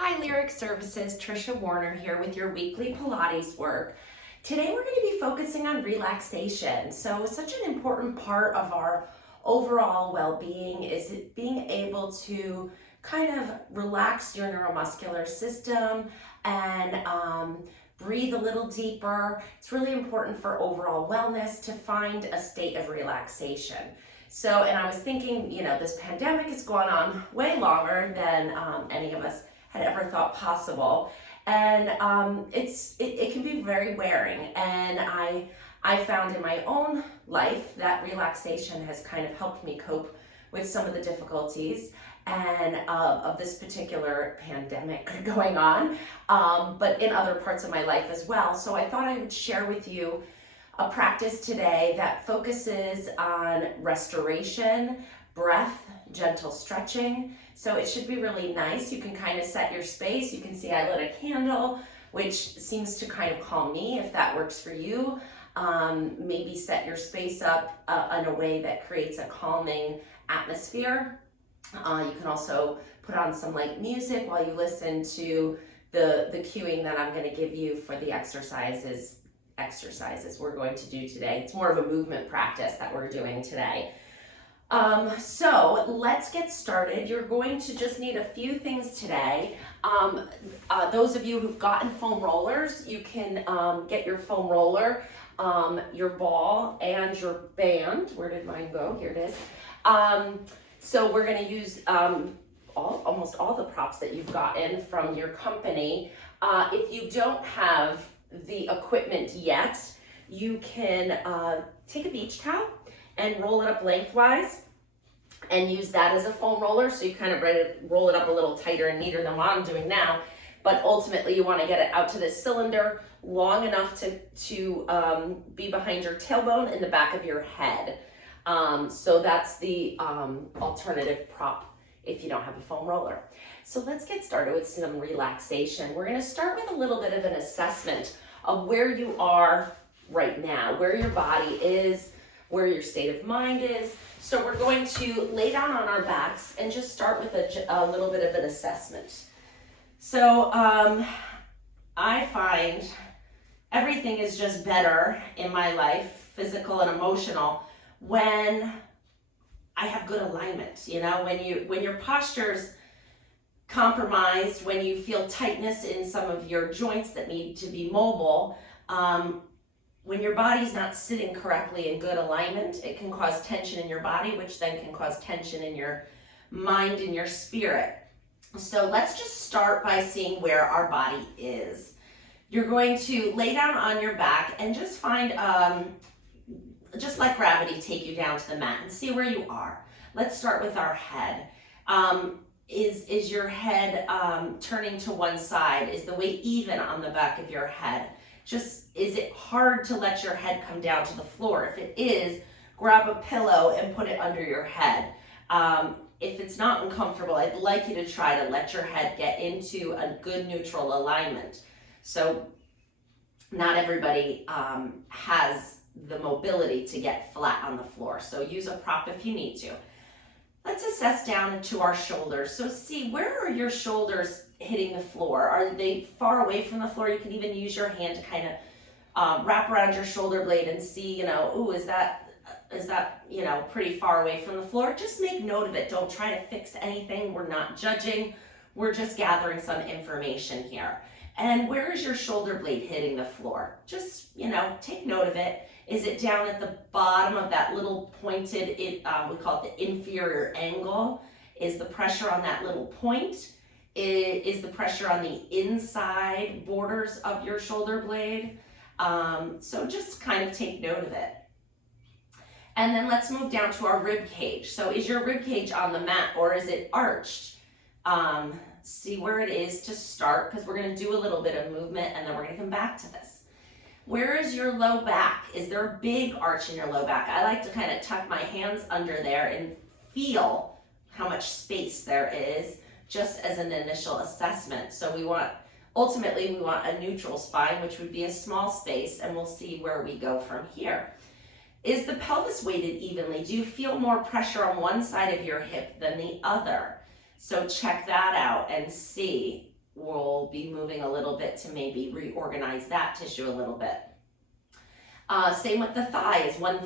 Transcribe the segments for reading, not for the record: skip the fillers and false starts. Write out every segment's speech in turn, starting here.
Hi, Lyric Services, Trisha Warner here with your weekly Pilates work. Today we're going to be focusing on relaxation. So such an important part of our overall well-being is being able to kind of relax your neuromuscular system and breathe a little deeper. It's really important for overall wellness to find a state of relaxation. So, and I was thinking, this pandemic has gone on way longer than any of us had ever thought possible, and it can be very wearing. And I found in my own life that relaxation has kind of helped me cope with some of the difficulties and of this particular pandemic going on, but in other parts of my life as well. So I thought I would share with you a practice today that focuses on restoration, breath, gentle stretching. So it should be really nice. You can kind of set your space. You can see I lit a candle, which seems to kind of calm me if that works for you. Maybe set your space up in a way that creates a calming atmosphere. You can also put on some light music while you listen to the cueing that I'm going to give you for the exercises we're going to do today. It's more of a movement practice that we're doing today. So let's get started. You're going to just need a few things today. Those of you who've gotten foam rollers, you can get your foam roller, your ball, and your band. Where did mine go? Here it is. So we're going to use almost all the props that you've gotten from your company. If you don't have the equipment yet, you can take a beach towel and roll it up lengthwise and use that as a foam roller. So you kind of roll it up a little tighter and neater than what I'm doing now. But ultimately you want to get it out to this cylinder long enough to be behind your tailbone in the back of your head. So that's the alternative prop if you don't have a foam roller. So let's get started with some relaxation. We're going to start with a little bit of an assessment of where you are right now, where your body is, where your state of mind is. So we're going to lay down on our backs and just start with a little bit of an assessment. So I find everything is just better in my life, physical and emotional, when I have good alignment. When your posture's compromised, when you feel tightness in some of your joints that need to be mobile, when your body's not sitting correctly in good alignment, it can cause tension in your body, which then can cause tension in your mind and your spirit. So let's just start by seeing where our body is. You're going to lay down on your back and just find, just let gravity take you down to the mat and see where you are. Let's start with our head. Is your head turning to one side? Is the weight even on the back of your head? Is it hard to let your head come down to the floor? If it is, grab a pillow and put it under your head. If it's not uncomfortable, I'd like you to try to let your head get into a good neutral alignment. So not everybody has the mobility to get flat on the floor. So use a prop if you need to. Let's assess down to our shoulders. So see, where are your shoulders hitting the floor? Are they far away from the floor? You can even use your hand to kind of wrap around your shoulder blade and see, is that pretty far away from the floor? Just make note of it. Don't try to fix anything. We're not judging. We're just gathering some information here. And where is your shoulder blade hitting the floor? Just, take note of it. Is it down at the bottom of that little pointed, we call it the inferior angle? Is the pressure on that little point? Is the pressure on the inside borders of your shoulder blade? So just kind of take note of it. And then let's move down to our rib cage. So is your rib cage on the mat or is it arched? See where it is to start, because we're going to do a little bit of movement and then we're going to come back to this. Where is your low back? Is there a big arch in your low back? I like to kind of tuck my hands under there and feel how much space there is just as an initial assessment. So ultimately we want a neutral spine, which would be a small space, and we'll see where we go from here. Is the pelvis weighted evenly? Do you feel more pressure on one side of your hip than the other? So check that out and see we'll be moving a little bit to maybe reorganize that tissue a little bit. Same with the thighs. One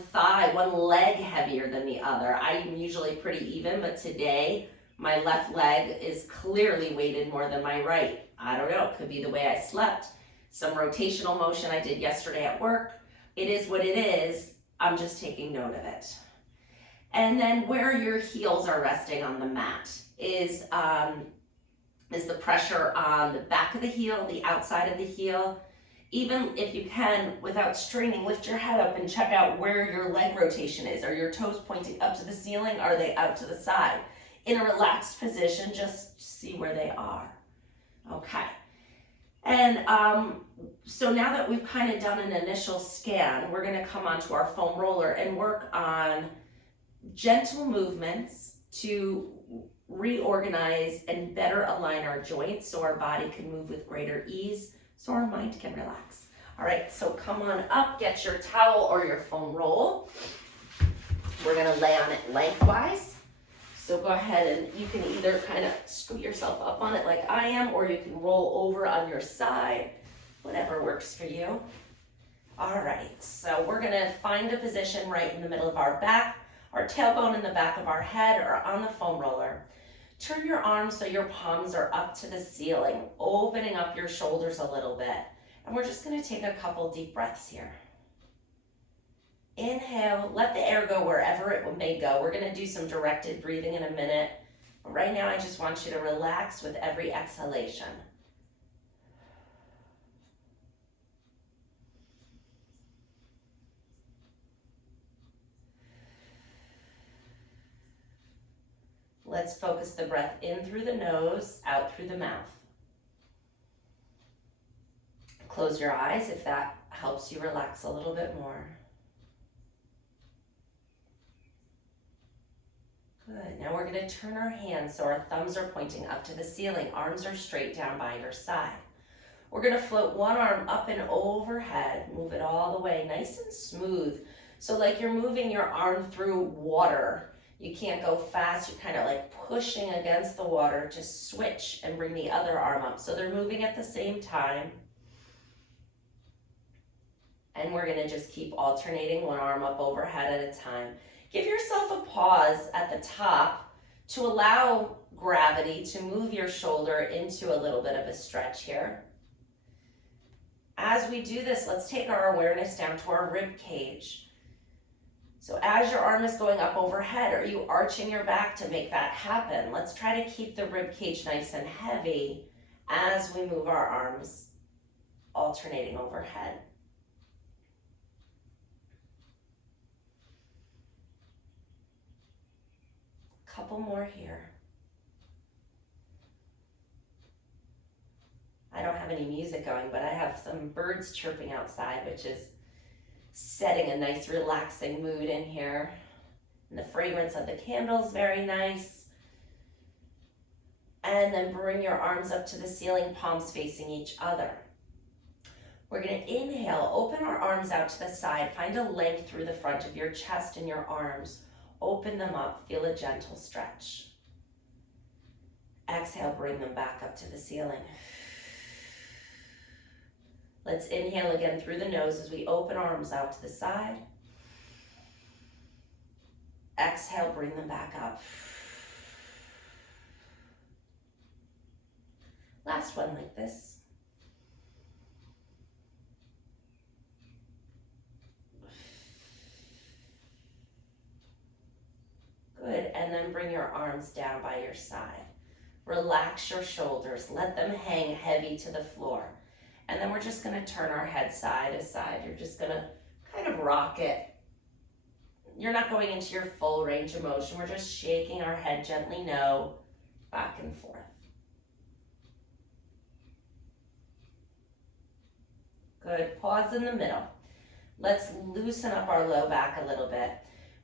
leg heavier than the other. I'm usually pretty even, but today my left leg is clearly weighted more than my right. I don't know, it could be the way I slept, some rotational motion I did yesterday at work. It is what it is. I'm just taking note of it. And then where your heels are resting on the mat is the pressure on the back of the heel, the outside of the heel. Even if you can, without straining, lift your head up and check out where your leg rotation is. Are your toes pointing up to the ceiling? Are they out to the side? In a relaxed position, just see where they are. Okay. And so now that we've kind of done an initial scan, we're going to come onto our foam roller and work on gentle movements to reorganize and better align our joints so our body can move with greater ease, so our mind can relax. All right, so come on up, get your towel or your foam roll. We're gonna lay on it lengthwise. So go ahead and you can either kind of scoot yourself up on it like I am, or you can roll over on your side, whatever works for you. All right, so we're gonna find a position right in the middle of our back. Our tailbone and the back of our head are on the foam roller. Turn your arms so your palms are up to the ceiling, opening up your shoulders a little bit. And we're just gonna take a couple deep breaths here. Inhale, let the air go wherever it may go. We're gonna do some directed breathing in a minute. But right now, I just want you to relax with every exhalation. Let's focus the breath in through the nose, out through the mouth. Close your eyes if that helps you relax a little bit more. Good. Now we're going to turn our hands so our thumbs are pointing up to the ceiling. Arms are straight down by your side. We're going to float one arm up and overhead. Move it all the way, nice and smooth. So like you're moving your arm through water. You can't go fast. You're kind of like pushing against the water to switch and bring the other arm up. So they're moving at the same time. And we're going to just keep alternating one arm up overhead at a time. Give yourself a pause at the top to allow gravity to move your shoulder into a little bit of a stretch here. As we do this, let's take our awareness down to our rib cage. So as your arm is going up overhead, are you arching your back to make that happen? Let's try to keep the rib cage nice and heavy as we move our arms alternating overhead. Couple more here. I don't have any music going, but I have some birds chirping outside, which is setting a nice relaxing mood in here. And the fragrance of the candle is very nice. And then bring your arms up to the ceiling, palms facing each other. We're going to inhale, open our arms out to the side, find a length through the front of your chest and your arms. Open them up, feel a gentle stretch. Exhale, bring them back up to the ceiling. Let's inhale again through the nose as we open arms out to the side. Exhale, bring them back up. Last one like this. Good, and then bring your arms down by your side. Relax your shoulders, let them hang heavy to the floor. And then we're just gonna turn our head side to side. You're just gonna kind of rock it. You're not going into your full range of motion. We're just shaking our head gently no, back and forth. Good, pause in the middle. Let's loosen up our low back a little bit.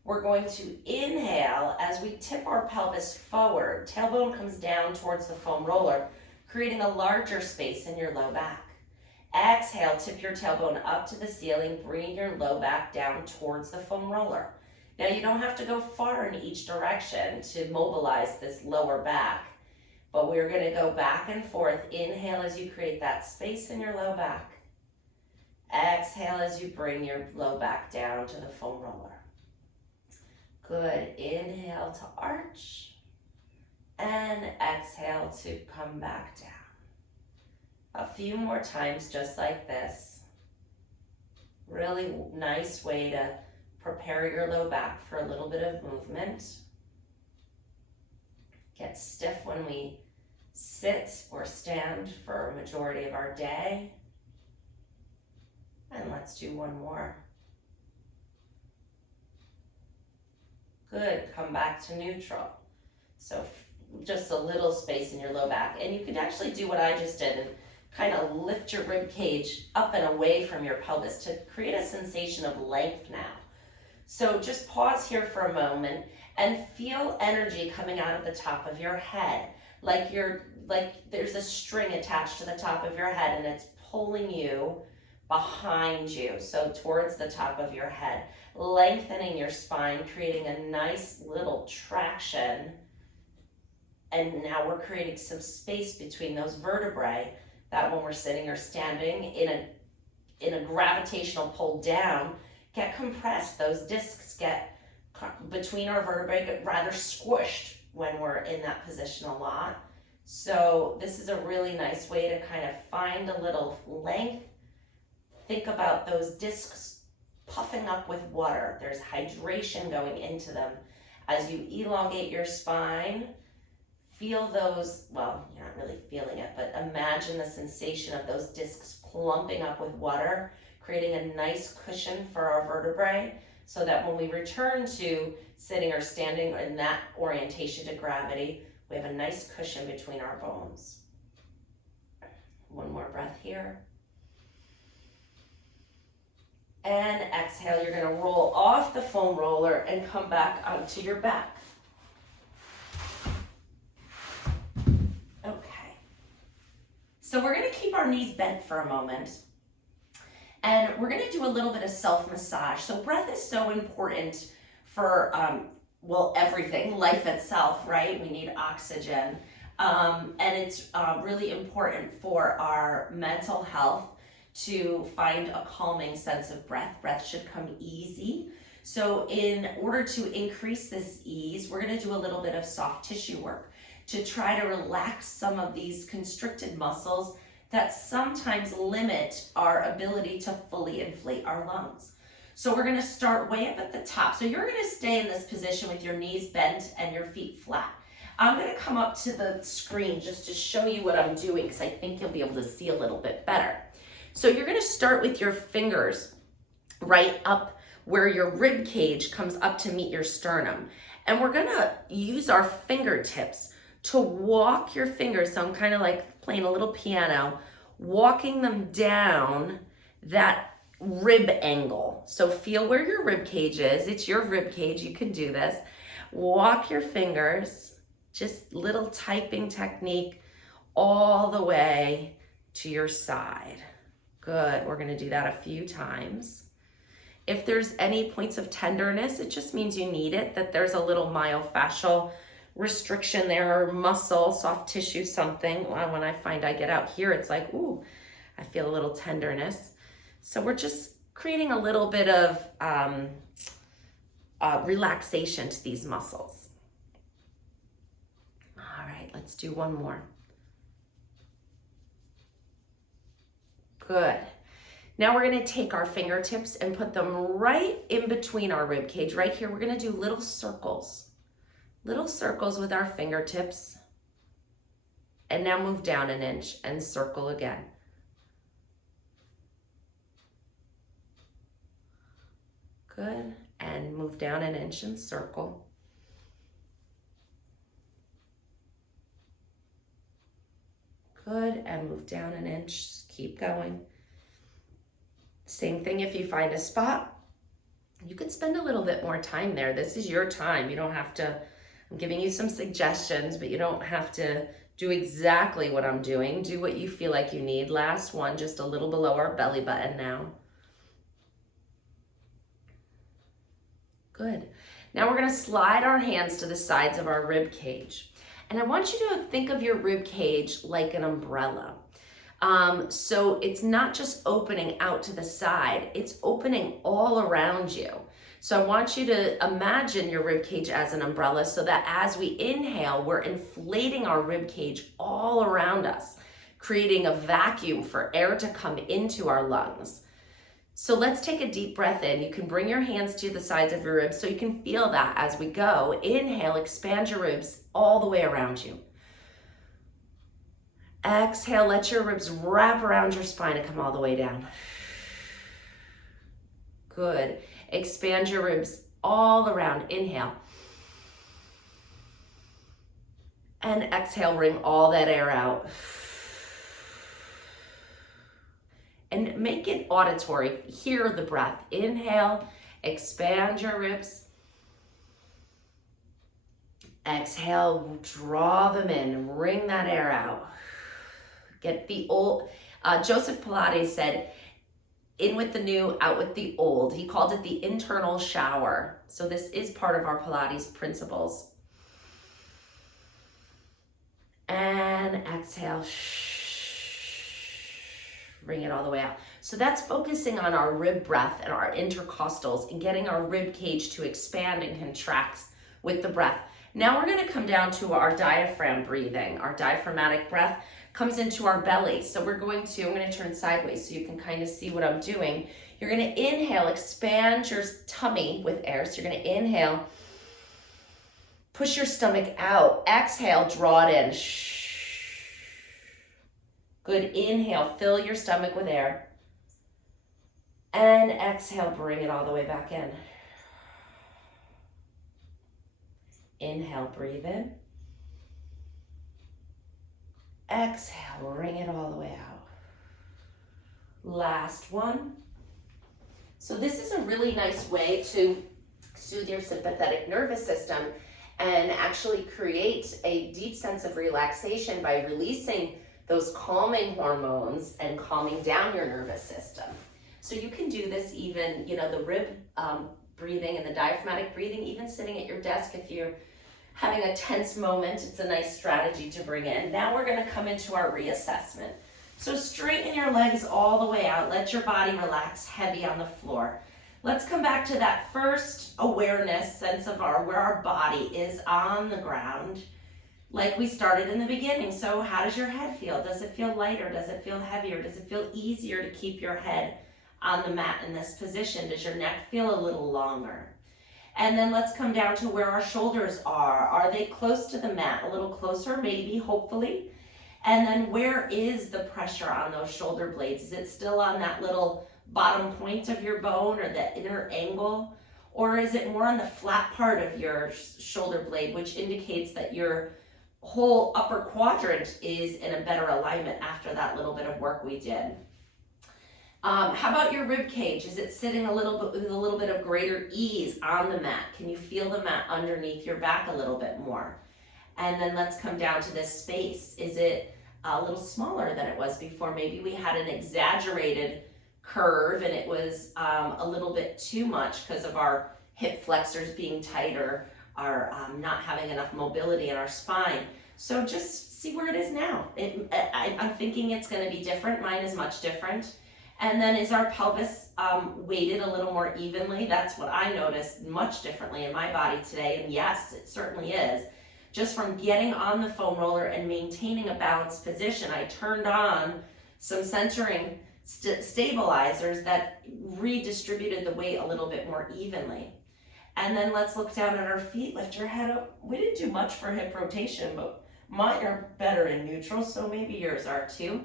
We're going to inhale as we tip our pelvis forward. Tailbone comes down towards the foam roller, creating a larger space in your low back. Exhale, tip your tailbone up to the ceiling, bringing your low back down towards the foam roller. Now you don't have to go far in each direction to mobilize this lower back, but we're gonna go back and forth. Inhale as you create that space in your low back. Exhale as you bring your low back down to the foam roller. Good, inhale to arch, and exhale to come back down. A few more times just like this. Really nice way to prepare your low back for a little bit of movement. Get stiff when we sit or stand for a majority of our day. And let's do one more. Good, come back to neutral. So just a little space in your low back. And you can actually do what I just did and kind of lift your rib cage up and away from your pelvis to create a sensation of length now. So just pause here for a moment and feel energy coming out of the top of your head. Like there's a string attached to the top of your head and it's pulling you behind you, so towards the top of your head, lengthening your spine, creating a nice little traction. And now we're creating some space between those vertebrae that when we're sitting or standing in a gravitational pull down, get compressed. Those discs get between our vertebrae, get rather squished when we're in that position a lot. So this is a really nice way to kind of find a little length. Think about those discs puffing up with water. There's hydration going into them. As you elongate your spine, feel those, well, you're not really feeling it, but imagine the sensation of those discs plumping up with water, creating a nice cushion for our vertebrae so that when we return to sitting or standing in that orientation to gravity, we have a nice cushion between our bones. One more breath here. And exhale, you're gonna roll off the foam roller and come back onto your back. Okay. So we're gonna keep our knees bent for a moment. And we're gonna do a little bit of self-massage. So breath is so important for, everything, life itself, right? We need oxygen. And it's really important for our mental health to find a calming sense of breath. Breath should come easy. So in order to increase this ease, we're gonna do a little bit of soft tissue work to try to relax some of these constricted muscles that sometimes limit our ability to fully inflate our lungs. So we're gonna start way up at the top. So you're gonna stay in this position with your knees bent and your feet flat. I'm gonna come up to the screen just to show you what I'm doing because I think you'll be able to see a little bit better. So you're gonna start with your fingers right up where your rib cage comes up to meet your sternum. And we're gonna use our fingertips to walk your fingers. So I'm kind of like playing a little piano, walking them down that rib angle. So feel where your rib cage is. It's your rib cage, you can do this. Walk your fingers, just little typing technique all the way to your side. Good, we're gonna do that a few times. If there's any points of tenderness, it just means you need it, that there's a little myofascial restriction there, or muscle, soft tissue, something. When I find I get out here, it's like, ooh, I feel a little tenderness. So we're just creating a little bit of relaxation to these muscles. All right, let's do one more. Good. Now we're gonna take our fingertips and put them right in between our rib cage. Right here, we're gonna do little circles with our fingertips. And now move down an inch and circle again. Good, and move down an inch and circle. Good, and move down an inch, keep going. Same thing if you find a spot. You could spend a little bit more time there. This is your time. You don't have to, I'm giving you some suggestions, but you don't have to do exactly what I'm doing. Do what you feel like you need. Last one, just a little below our belly button now. Good. Now we're gonna slide our hands to the sides of our rib cage. And I want you to think of your rib cage like an umbrella. So it's not just opening out to the side, it's opening all around you. So I want you to imagine your rib cage as an umbrella so that as we inhale, we're inflating our rib cage all around us, creating a vacuum for air to come into our lungs. So let's take a deep breath in. You can bring your hands to the sides of your ribs so you can feel that as we go. Inhale, expand your ribs all the way around you. Exhale, let your ribs wrap around your spine and come all the way down. Good. Expand your ribs all around. Inhale. And exhale, bring all that air out. And make it auditory. Hear the breath. Inhale, expand your ribs. Exhale, draw them in and wring that air out. Get the old, Joseph Pilates said, in with the new, out with the old. He called it the internal shower. So this is part of our Pilates principles. And exhale, bring it all the way out. So that's focusing on our rib breath and our intercostals and getting our rib cage to expand and contract with the breath. Now we're going to come down to our diaphragm breathing. Our diaphragmatic breath comes into our belly. So I'm going to turn sideways so you can kind of see what I'm doing. You're going to inhale, expand your tummy with air. So you're going to inhale, push your stomach out. Exhale, draw it in. Good. Inhale, fill your stomach with air. And exhale, bring it all the way back in. Inhale, breathe in. Exhale, bring it all the way out. Last one. So this is a really nice way to soothe your sympathetic nervous system and actually create a deep sense of relaxation by releasing those calming hormones and calming down your nervous system. So you can do this even, the rib breathing and the diaphragmatic breathing, even sitting at your desk if you're having a tense moment. It's a nice strategy to bring in. Now we're going to come into our reassessment. So straighten your legs all the way out. Let your body relax heavy on the floor. Let's come back to that first awareness sense of where our body is on the ground, like we started in the beginning. So how does your head feel? Does it feel lighter? Does it feel heavier? Does it feel easier to keep your head on the mat in this position? Does your neck feel a little longer? And then let's come down to where our shoulders are. Are they close to the mat? A little closer, maybe, hopefully. And then where is the pressure on those shoulder blades? Is it still on that little bottom point of your bone or the inner angle? Or is it more on the flat part of your shoulder blade, which indicates that your whole upper quadrant is in a better alignment after that little bit of work we did? How about your rib cage? Is it sitting a little bit with a little bit of greater ease on the mat? Can you feel the mat underneath your back a little bit more? And then let's come down to this space. Is it a little smaller than it was before? Maybe we had an exaggerated curve and it was a little bit too much because of our hip flexors being tighter, or not having enough mobility in our spine. So just see where it is now. I'm thinking it's going to be different. Mine is much different. And then is our pelvis weighted a little more evenly? That's what I noticed much differently in my body today. And yes, it certainly is. Just from getting on the foam roller and maintaining a balanced position, I turned on some centering stabilizers that redistributed the weight a little bit more evenly. And then let's look down at our feet, lift your head up. We didn't do much for hip rotation, but mine are better in neutral, so maybe yours are too.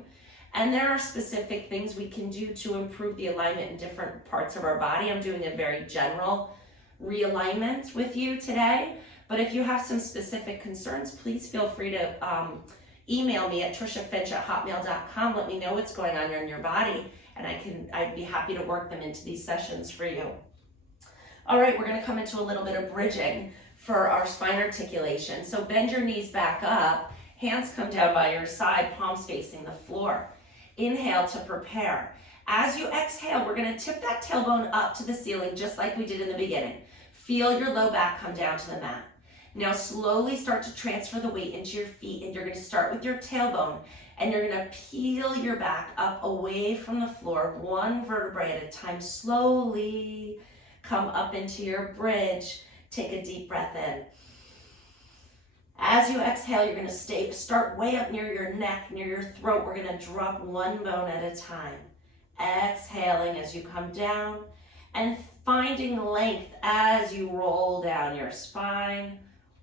And there are specific things we can do to improve the alignment in different parts of our body. I'm doing a very general realignment with you today, but if you have some specific concerns, please feel free to email me at triciafinch@hotmail.com. Let me know what's going on in your body, and I'd be happy to work them into these sessions for you. All right, we're gonna come into a little bit of bridging for our spine articulation. So bend your knees back up, hands come down by your side, palms facing the floor. Inhale to prepare. As you exhale, we're gonna tip that tailbone up to the ceiling just like we did in the beginning. Feel your low back come down to the mat. Now slowly start to transfer the weight into your feet, and you're going to start with your tailbone, and you're going to peel your back up away from the floor, one vertebrae at a time. Slowly come up into your bridge. Take a deep breath in. As you exhale, you're going to start way up near your neck, near your throat. We're going to drop one bone at a time. Exhaling as you come down and finding length as you roll down your spine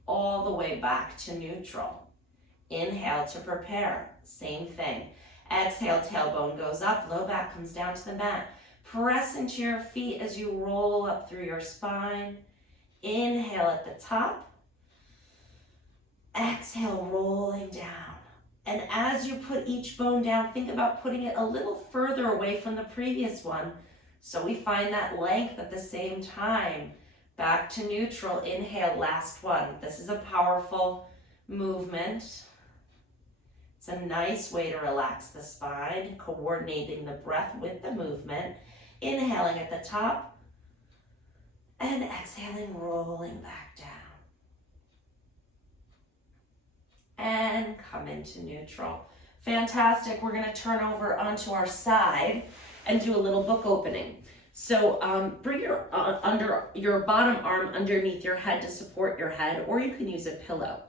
all the way back to neutral. Inhale to prepare. Same thing. Exhale, tailbone goes up, low back comes down to the mat. Press into your feet as you roll up through your spine. Inhale at the top. Exhale, rolling down. And as you put each bone down, think about putting it a little further away from the previous one, so we find that length at the same time. Back to neutral. Inhale, last one. This is a powerful movement. It's a nice way to relax the spine, coordinating the breath with the movement. Inhaling at the top and exhaling, rolling back down. And come into neutral. Fantastic. We're going to turn over onto our side and do a little book opening. So bring your bottom arm underneath your head to support your head, or you can use a pillow.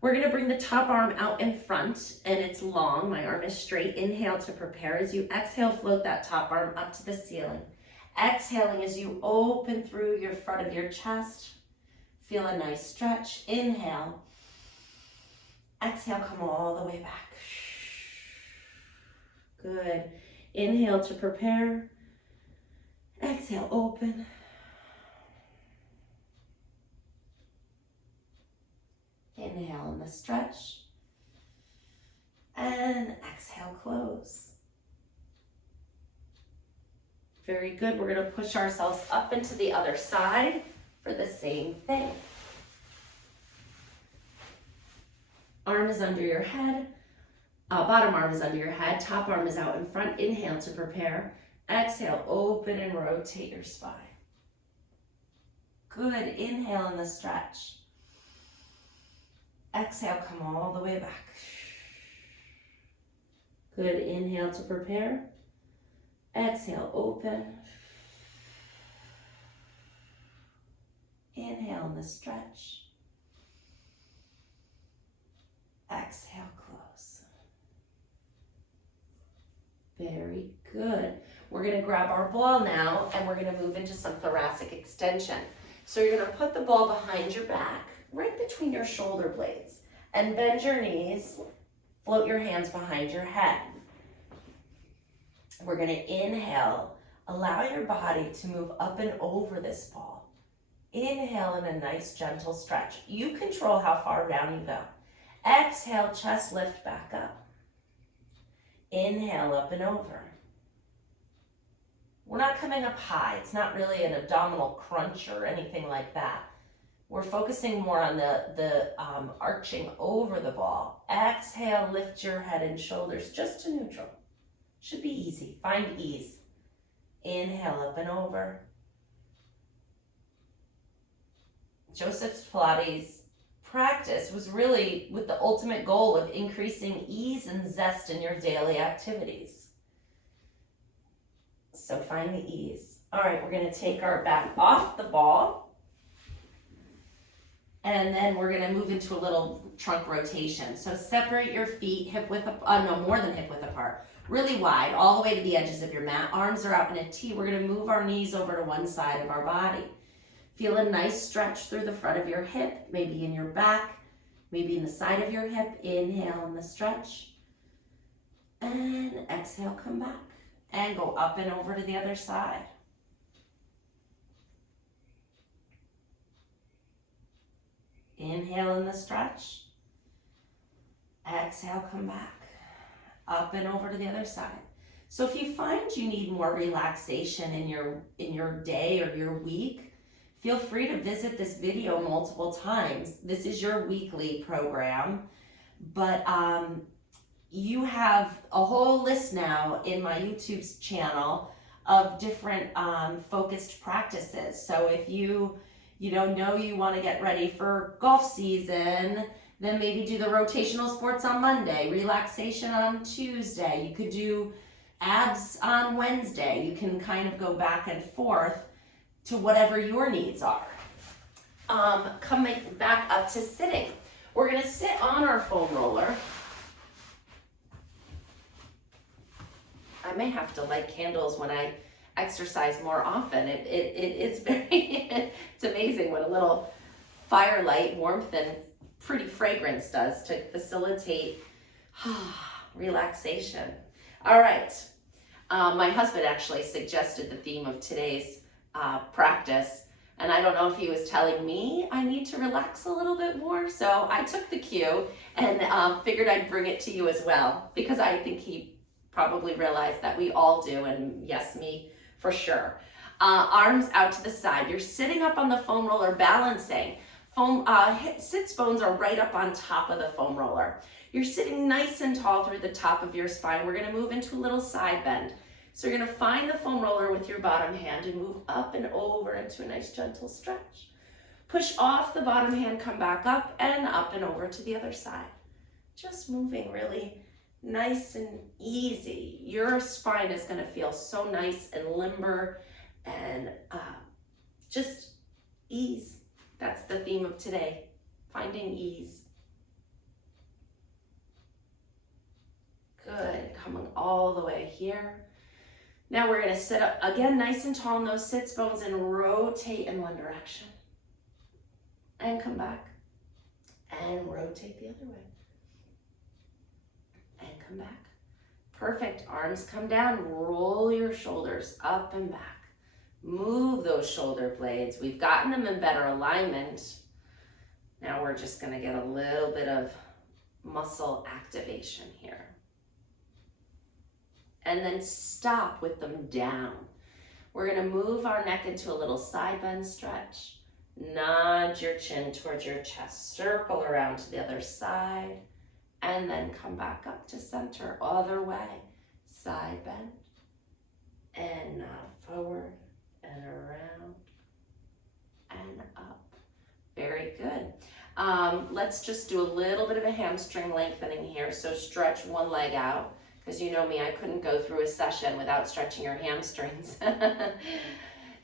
We're going to bring the top arm out in front, and it's long. My arm is straight. Inhale to prepare. As you exhale, float that top arm up to the ceiling. Exhaling as you open through your front of your chest. Feel a nice stretch. Inhale. Exhale, come all the way back. Good. Inhale to prepare. Exhale, open. Inhale in the stretch. And exhale, close. Very good. We're going to push ourselves up into the other side for the same thing. Arm is under your head. Bottom arm is under your head. Top arm is out in front. Inhale to prepare. Exhale, open and rotate your spine. Good. Inhale in the stretch. Exhale, come all the way back. Good. Inhale to prepare. Exhale, open. Inhale in the stretch. Exhale, close. Very good. We're going to grab our ball now, and we're going to move into some thoracic extension. So you're going to put the ball behind your back, right between your shoulder blades, and bend your knees. Float your hands behind your head. We're going to inhale, allow your body to move up and over this ball. Inhale in a nice gentle stretch. You control how far down you go. Exhale, chest lift back up. Inhale, up and over. We're not coming up high. It's not really an abdominal crunch or anything like that. We're focusing more on the arching over the ball. Exhale, lift your head and shoulders just to neutral. Should be easy. Find ease. Inhale, up and over. Joseph's Pilates practice was really with the ultimate goal of increasing ease and zest in your daily activities. So find the ease. All right, we're going to take our back off the ball, and then we're going to move into a little trunk rotation. So separate your feet hip width, no more than hip width apart, really wide, all the way to the edges of your mat. Arms are out in a T. We're going to move our knees over to one side of our body. Feel a nice stretch through the front of your hip, maybe in your back, maybe in the side of your hip. Inhale in the stretch. And exhale, come back. And go up and over to the other side. Inhale in the stretch. Exhale, come back. Up and over to the other side. So if you find you need more relaxation in your day or your week, feel free to visit this video multiple times. This is your weekly program, but you have a whole list now in my YouTube channel of different focused practices. So if you know you want to get ready for golf season, then maybe do the rotational sports on Monday, relaxation on Tuesday. You could do abs on Wednesday. You can kind of go back and forth to whatever your needs are. Coming back up to sitting. We're going to sit on our foam roller. I may have to light candles when I exercise more often. It is very, it's amazing what a little firelight, warmth, and pretty fragrance does to facilitate relaxation. All right. My husband actually suggested the theme of today's practice, and I don't know if he was telling me I need to relax a little bit more, so I took the cue and figured I'd bring it to you as well, because I think he probably realized that we all do, and yes, me for sure. Arms out to the side. You're sitting up on the foam roller, balancing. Sits bones are right up on top of the foam roller. You're sitting nice and tall through the top of your spine. We're going to move into a little side bend. So you're going to find the foam roller with your bottom hand and move up and over into a nice gentle stretch. Push off the bottom hand, come back up and over to the other side. Just moving really nice and easy. Your spine is going to feel so nice and limber and just ease. That's the theme of today, finding ease. Good, coming all the way here. Now we're going to sit up again nice and tall in those sits bones and rotate in one direction. And come back. And rotate the other way. And come back. Perfect. Arms come down. Roll your shoulders up and back. Move those shoulder blades. We've gotten them in better alignment. Now we're just going to get a little bit of muscle activation here. And then stop with them down. We're going to move our neck into a little side bend stretch. Nod your chin towards your chest. Circle around to the other side. And then come back up to center. Other way. Side bend. And nod forward and around and up. Very good. Let's just do a little bit of a hamstring lengthening here. So stretch one leg out. Because you know me, I couldn't go through a session without stretching your hamstrings.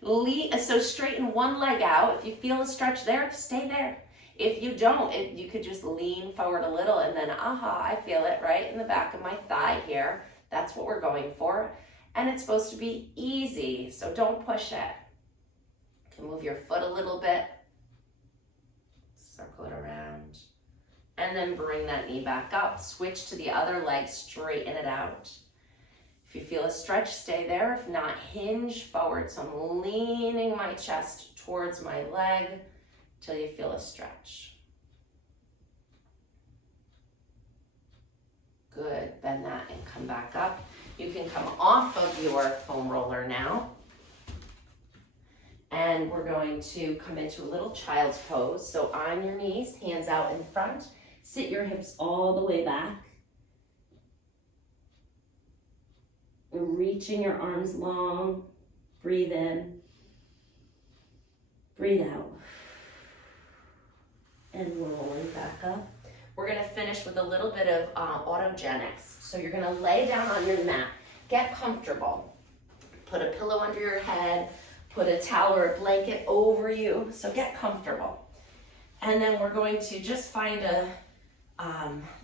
So straighten one leg out. If you feel a stretch there, stay there. If you don't, you could just lean forward a little and then, I feel it right in the back of my thigh here. That's what we're going for. And it's supposed to be easy, so don't push it. You can move your foot a little bit. Circle it around. And then bring that knee back up. Switch to the other leg, straighten it out. If you feel a stretch, stay there. If not, hinge forward. So I'm leaning my chest towards my leg till you feel a stretch. Good, bend that and come back up. You can come off of your foam roller now. And we're going to come into a little child's pose. So on your knees, hands out in front. Sit your hips all the way back. Reaching your arms long. Breathe in. Breathe out. And rolling back up. We're going to finish with a little bit of Autogenics. So you're going to lay down on your mat. Get comfortable. Put a pillow under your head. Put a towel or a blanket over you. So get comfortable. And then we're going to just find a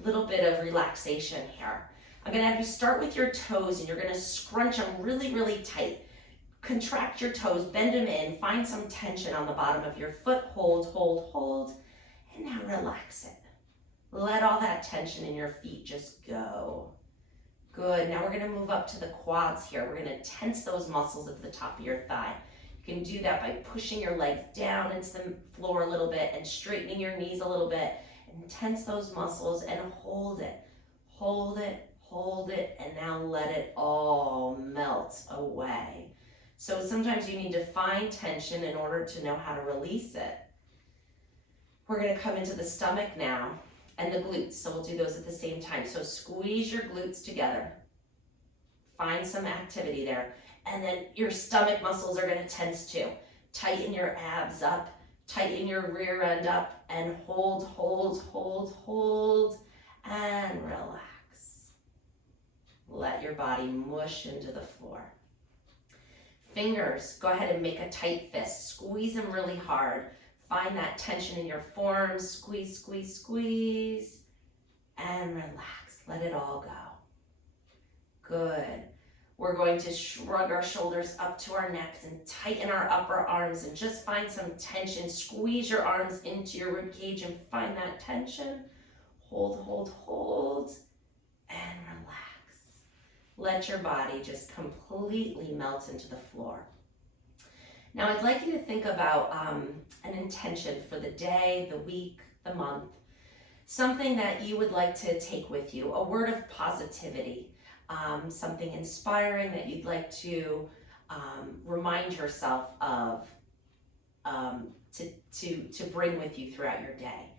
little bit of relaxation here. I'm going to have you start with your toes and you're going to scrunch them really, really tight. Contract your toes, bend them in, find some tension on the bottom of your foot. Hold, hold, hold. And now relax it. Let all that tension in your feet just go. Good. Now we're going to move up to the quads here. We're going to tense those muscles at the top of your thigh. You can do that by pushing your legs down into the floor a little bit and straightening your knees a little bit. And tense those muscles and hold it. Hold it, hold it, and now let it all melt away. So sometimes you need to find tension in order to know how to release it. We're going to come into the stomach now and the glutes. So we'll do those at the same time. So squeeze your glutes together. Find some activity there. And then your stomach muscles are going to tense too. Tighten your abs up. Tighten your rear end up and hold, hold, hold, hold, and relax. Let your body mush into the floor. Fingers, go ahead and make a tight fist. Squeeze them really hard. Find that tension in your forearms. Squeeze, squeeze, squeeze, and relax. Let it all go. Good. We're going to shrug our shoulders up to our necks and tighten our upper arms and just find some tension. Squeeze your arms into your rib cage and find that tension. Hold, hold, hold, and relax. Let your body just completely melt into the floor. Now I'd like you to think about an intention for the day, the week, the month, something that you would like to take with you, a word of positivity. Something inspiring that you'd like to remind yourself of to bring with you throughout your day.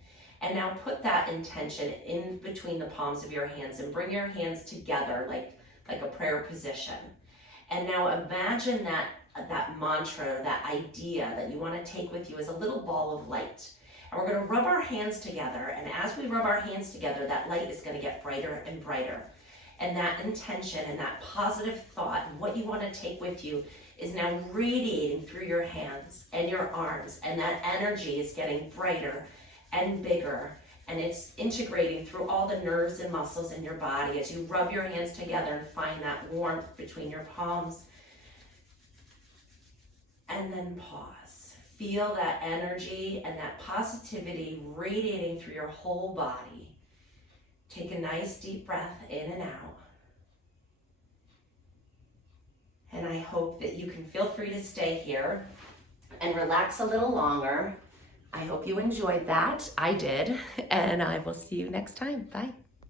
And now put that intention in between the palms of your hands and bring your hands together like a prayer position. And now imagine that mantra, that idea that you want to take with you as a little ball of light. And we're going to rub our hands together, and as we rub our hands together, that light is going to get brighter and brighter. And that intention and that positive thought and what you want to take with you is now radiating through your hands and your arms, and that energy is getting brighter and bigger, and it's integrating through all the nerves and muscles in your body as you rub your hands together and find that warmth between your palms. And then pause. Feel that energy and that positivity radiating through your whole body. Take a nice deep breath in and out. And I hope that you can feel free to stay here and relax a little longer. I hope you enjoyed that. I did. And I will see you next time. Bye.